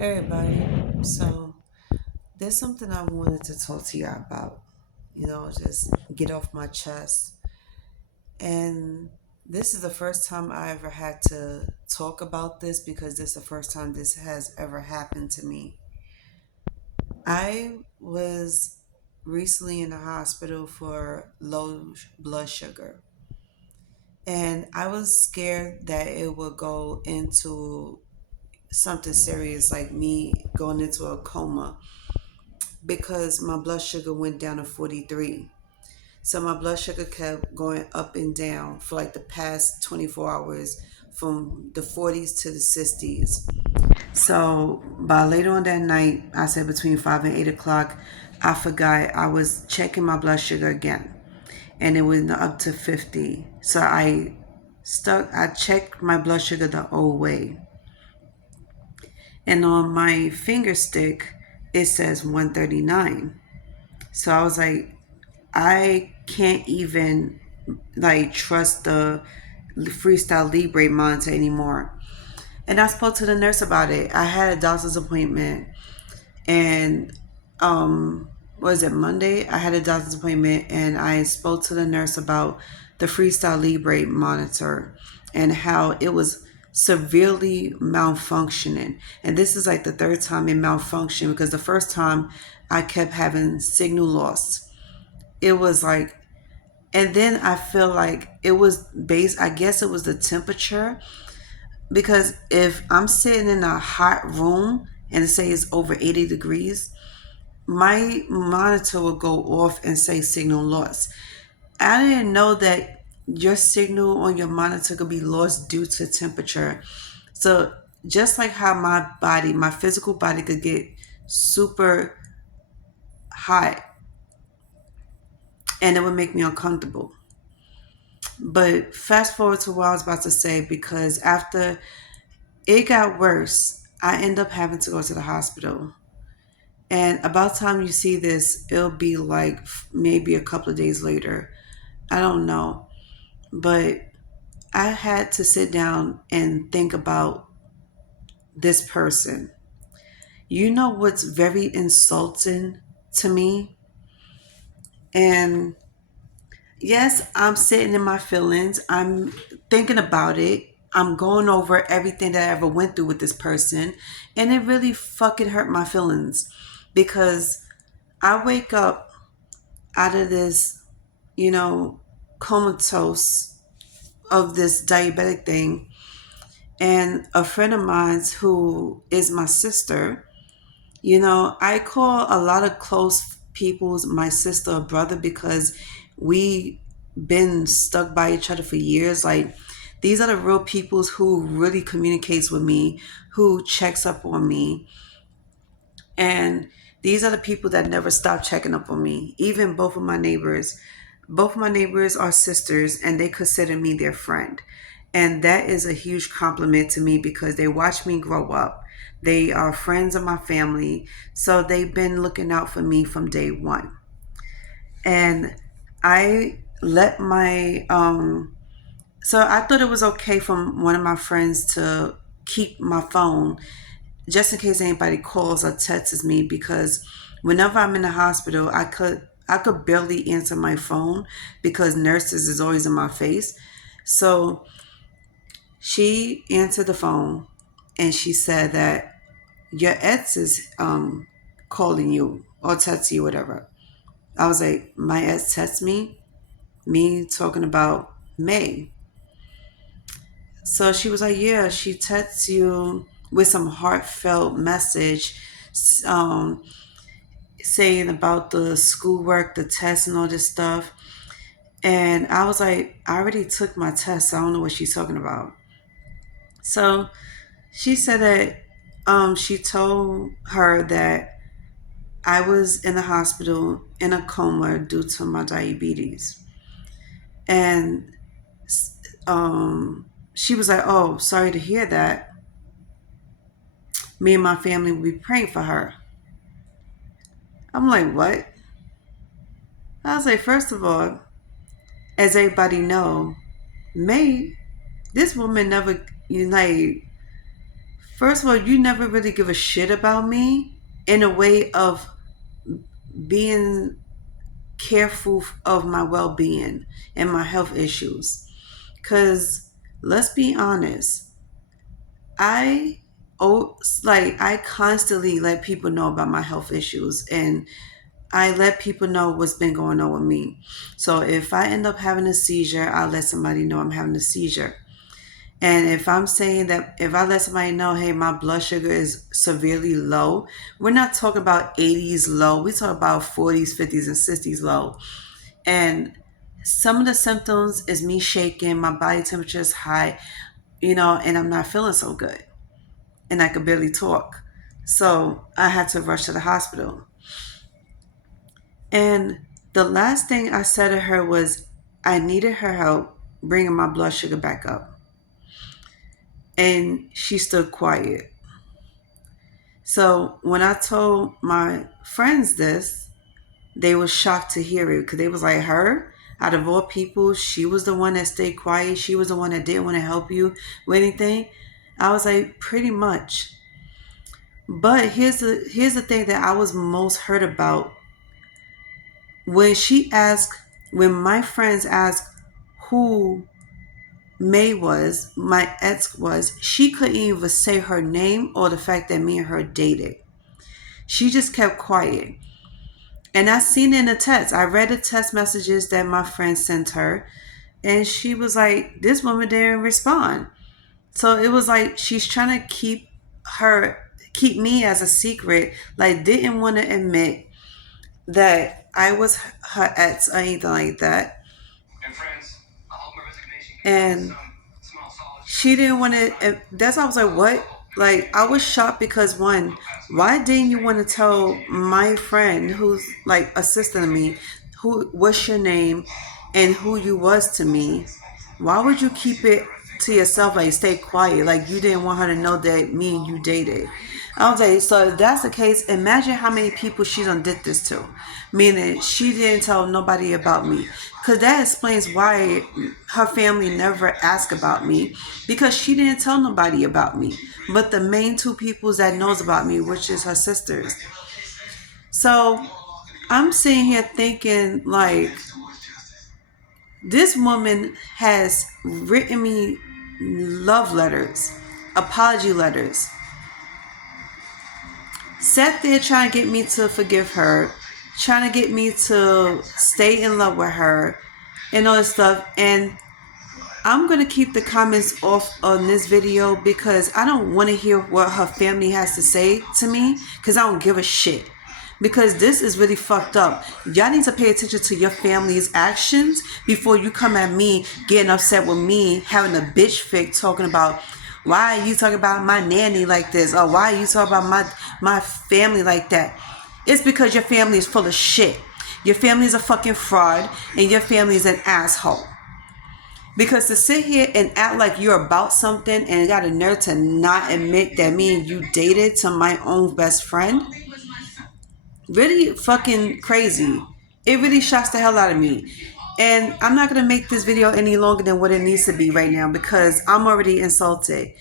Hey everybody. So there's something I wanted to talk to you about. Just get off my chest. And this is the first time I ever had to talk about this because this is the first time this has ever happened to me. I was recently in the hospital for low blood sugar. And I was scared that it would go into something serious like me going into a coma because my blood sugar went down to 43. So my blood sugar kept going up and down for like the past 24 hours from the 40s to the 60s. So by later on that night, I said between 5 and 8 o'clock, I forgot I was checking my blood sugar again and it went up to 50. So I checked my blood sugar the old way. And on my finger stick, it says 139. So I was like, I can't even like trust the Freestyle Libre monitor anymore. And I spoke to the nurse about it. I had a doctor's appointment, and was it Monday? I had a doctor's appointment, and I spoke to the nurse about the Freestyle Libre monitor and how it was severely malfunctioning. And this is like the third time it malfunctioned because the first time I kept having signal loss. It was like, and then I feel like it was based, I guess it was the temperature. Because if I'm sitting in a hot room and say it's over 80 degrees, my monitor will go off and say signal loss. I didn't know that your signal on your monitor could be lost due to temperature. So just like how my body, my physical body could get super hot and it would make me uncomfortable. But fast forward to what I was about to say, because after it got worse, I end up having to go to the hospital. And about time you see this, it'll be like maybe a couple of days later. I don't know. But I had to sit down and think about this person. You know what's very insulting to me? And yes, I'm sitting in my feelings. I'm thinking about it. I'm going over everything that I ever went through with this person. And it really fucking hurt my feelings because I wake up out of this, you know, comatose of this diabetic thing. And a friend of mine who is my sister, I call a lot of close people's my sister or brother because we been stuck by each other for years. Like these are the real peoples who really communicates with me, who checks up on me. And these are the people that never stop checking up on me. Even both of my neighbors. Both of my neighbors are sisters and they consider me their friend. And that is a huge compliment to me because they watch me grow up. They are friends of my family. So they've been looking out for me from day one. And I let my so I thought it was okay from one of my friends to keep my phone just in case anybody calls or texts me because whenever I'm in the hospital, I could barely answer my phone because nurses is always in my face. So she answered the phone and she said that your ex is calling you or texting you, whatever. I was like, my ex texts me? Me talking about May. So she was like, yeah, she texts you with some heartfelt message um, saying about the schoolwork, the tests, and all this stuff. And I was like, I already took my test. So I don't know what she's talking about. So she said that she told her that I was in the hospital in a coma due to my diabetes. And she was like, oh, sorry to hear that. Me and my family will be praying for her. I'm like, what? I was like, first of all, as everybody know, May, this woman never, First of all, you never really give a shit about me in a way of being careful of my well-being and my health issues. Because let's be honest, I I constantly let people know about my health issues, and I let people know what's been going on with me. So if I end up having a seizure, I'll let somebody know I'm having a seizure. And if I'm saying that, if I let somebody know, hey, my blood sugar is severely low, we're not talking about 80s low. We talk about 40s, 50s, and 60s low. And some of the symptoms is me shaking, my body temperature is high, and I'm not feeling so good. And I could barely talk. So I had to rush to the hospital. And the last thing I said to her was I needed her help bringing my blood sugar back up. And she stood quiet. So when I told my friends this, they were shocked to hear it because they was like, her, out of all people, she was the one that stayed quiet. She was the one that didn't want to help you with anything. I was like, pretty much. But here's the thing that I was most hurt about. When my friends asked who May was, my ex was, she couldn't even say her name or the fact that me and her dated. She just kept quiet. And I seen it in the text. I read the text messages that my friend sent her, and she was like, this woman didn't respond. So it was like she's trying to keep me as a secret, like didn't want to admit that I was her ex or anything like that. And she didn't want to. That's why I was like, what? Like, I was shocked because one, why didn't you want to tell my friend who's like assisting me, what's your name, and who you was to me? Why would you keep it to yourself? Like, stay quiet. Like, you didn't want her to know that me and you dated. I was like, so if that's the case, imagine how many people she done did this to. Meaning, she didn't tell nobody about me. Because that explains why her family never asked about me. Because she didn't tell nobody about me. But the main two people that knows about me, which is her sisters. So, I'm sitting here thinking, like, this woman has written me love letters, apology letters, sat there trying to get me to forgive her, trying to get me to stay in love with her, and all this stuff. And I'm going to keep the comments off on this video because I don't want to hear what her family has to say to me because I don't give a shit. Because this is really fucked up. Y'all need to pay attention to your family's actions before you come at me getting upset with me having a bitch fit talking about why are you talking about my nanny like this, or why are you talking about my family like that. It's because your family is full of shit. Your family is a fucking fraud and your family is an asshole. Because to sit here and act like you're about something and got a nerve to not admit that me and you dated to my own best friend, really fucking crazy. It really shocks the hell out of me. And I'm not going to make this video any longer than what it needs to be right now because I'm already insulted.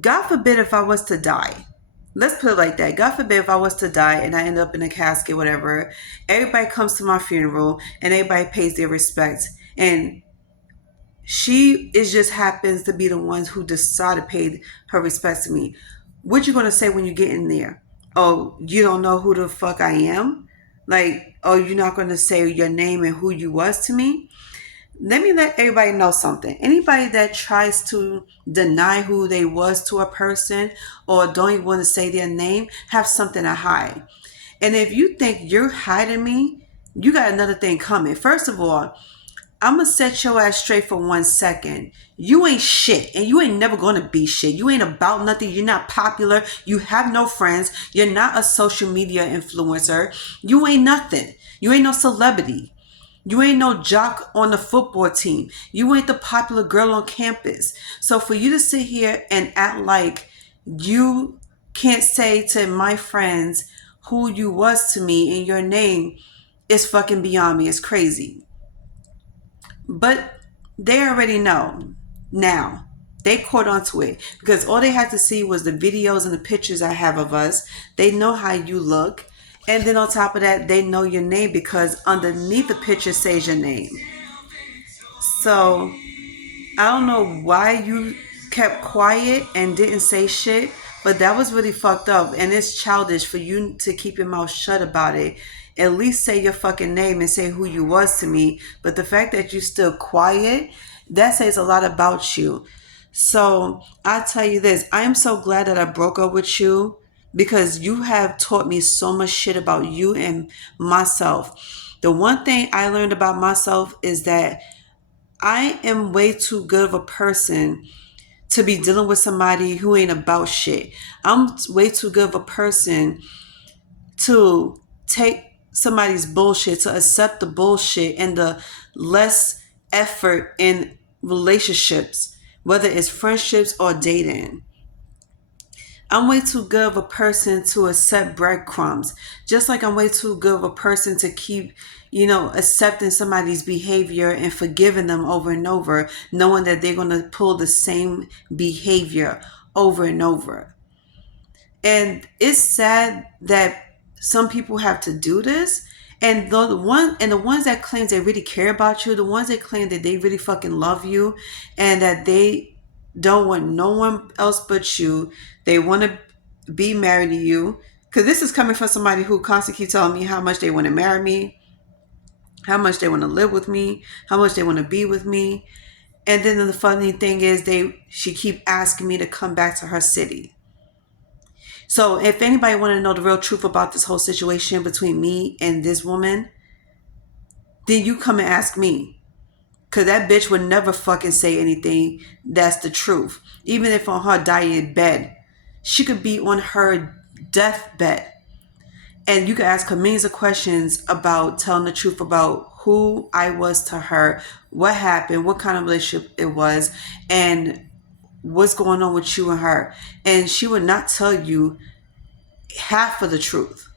God forbid if I was to die. Let's put it like that. God forbid if I was to die and I end up in a casket, whatever. Everybody comes to my funeral and everybody pays their respects. And she is just happens to be the ones who decide to pay her respects to me. What you gonna say when you get in there? Oh, you don't know who the fuck I am? Like, oh, you're not gonna say your name and who you was to me? Let me let everybody know something. Anybody that tries to deny who they was to a person or don't even want to say their name have something to hide. And if you think you're hiding me, you got another thing coming. First of all, I'm gonna set your ass straight for 1 second. You ain't shit, and you ain't never gonna be shit. You ain't about nothing. You're not popular. You have no friends. You're not a social media influencer. You ain't nothing. You ain't no celebrity. You ain't no jock on the football team. You ain't the popular girl on campus. So for you to sit here and act like you can't say to my friends who you was to me in your name is fucking beyond me. It's crazy. But they already know now. They caught onto it because all they had to see was the videos and the pictures I have of us. They know how you look. And then on top of that, they know your name because underneath the picture says your name. So I don't know why you kept quiet and didn't say shit, but that was really fucked up. And it's childish for you to keep your mouth shut about it. At least say your fucking name and say who you was to me. But the fact that you still quiet, that says a lot about you. So I tell you this, I am so glad that I broke up with you because you have taught me so much shit about you and myself. The one thing I learned about myself is that I am way too good of a person to be dealing with somebody who ain't about shit. I'm way too good of a person to take somebody's bullshit, to accept the bullshit and the less effort in relationships, whether it's friendships or dating. I'm way too good of a person to accept breadcrumbs. Just like I'm way too good of a person to keep, accepting somebody's behavior and forgiving them over and over, knowing that they're going to pull the same behavior over and over. And it's sad that some people have to do this. And the ones that claim they really care about you, the ones that claim that they really fucking love you and that they don't want no one else but you. They want to be married to you. Because this is coming from somebody who constantly keeps telling me how much they want to marry me, how much they want to live with me, how much they want to be with me. And then the funny thing is she keep asking me to come back to her city. So if anybody want to know the real truth about this whole situation between me and this woman, then you come and ask me. Because that bitch would never fucking say anything that's the truth. Even if on her dying bed. She could be on her deathbed. And you could ask her millions of questions about telling the truth about who I was to her, what happened, what kind of relationship it was, and what's going on with you and her. And she would not tell you half of the truth.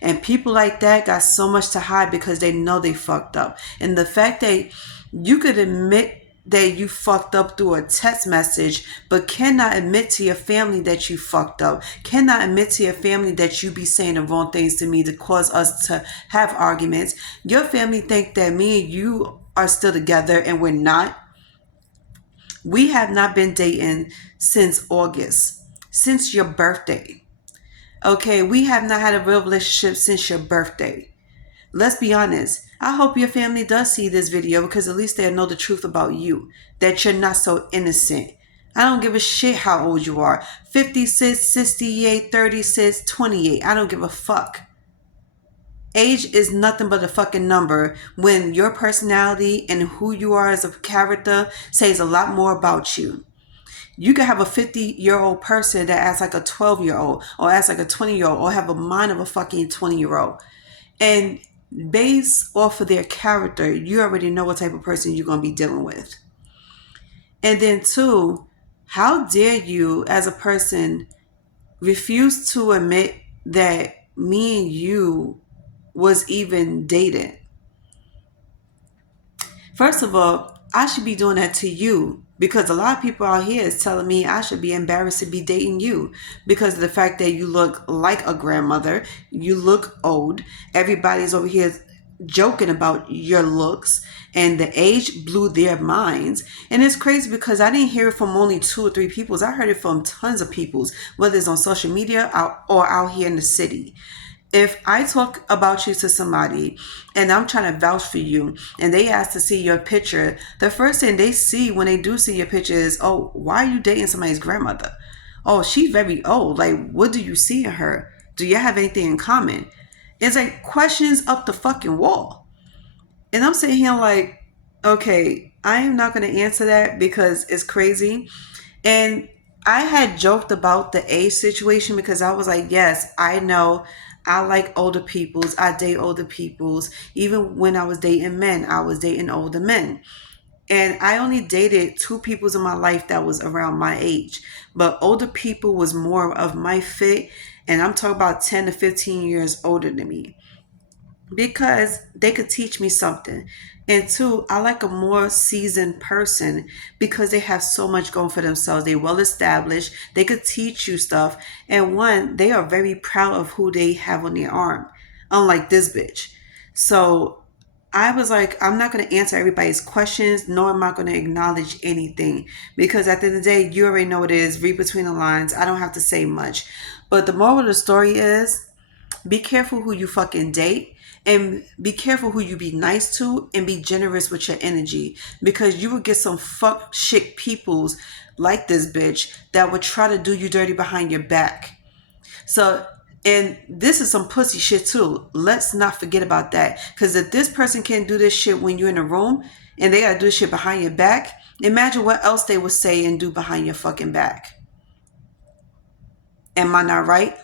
And people like that got so much to hide because they know they fucked up. And the fact that you could admit that you fucked up through a text message, but cannot admit to your family that you fucked up, cannot admit to your family that you be saying the wrong things to me to cause us to have arguments. Your family think that me and you are still together and we're not. We have not been dating since August, since your birthday. Okay, we have not had a real relationship since your birthday. Let's be honest. I hope your family does see this video because at least they'll know the truth about you. That you're not so innocent. I don't give a shit how old you are. 56, 68, 36, 28. I don't give a fuck. Age is nothing but a fucking number when your personality and who you are as a character says a lot more about you. You could have a 50-year-old person that acts like a 12-year-old or acts like a 20-year-old or have a mind of a fucking 20-year-old. And based off of their character, you already know what type of person you're going to be dealing with. And then two, how dare you as a person refuse to admit that me and you was even dating? First of all, I should be doing that to you because a lot of people out here is telling me I should be embarrassed to be dating you because of the fact that you look like a grandmother, you look old, everybody's over here joking about your looks and the age blew their minds. And it's crazy because I didn't hear it from only 2 or 3 people. I heard it from tons of people, whether it's on social media or out here in the city. If I talk about you to somebody and I'm trying to vouch for you and they ask to see your picture, the first thing they see when they do see your picture is, oh, why are you dating somebody's grandmother? Oh, she's very old. Like, what do you see in her? Do you have anything in common? It's like questions up the fucking wall. And I'm sitting here like, okay, I am not going to answer that because it's crazy. And I had joked about the age situation because I was like, yes, I know I like older peoples. I date older peoples. Even when I was dating men, I was dating older men. And I only dated 2 peoples in my life that was around my age. But older people was more of my fit. And I'm talking about 10 to 15 years older than me. because they could teach me something. And two, I like a more seasoned person because they have so much going for themselves. They well established. They could teach you stuff. And one, they are very proud of who they have on their arm, unlike this bitch. So I was like, I'm not going to answer everybody's questions, nor am I going to acknowledge anything. Because at the end of the day, you already know what it is. Read between the lines. I don't have to say much. But the moral of the story is, be careful who you fucking date, and be careful who you be nice to, and be generous with your energy, because you will get some fuck shit peoples like this bitch that would try to do you dirty behind your back. So, and this is some pussy shit too. Let's not forget about that. Because if this person can't do this shit when you're in a room and they gotta do shit behind your back, imagine what else they would say and do behind your fucking back. Am I not right?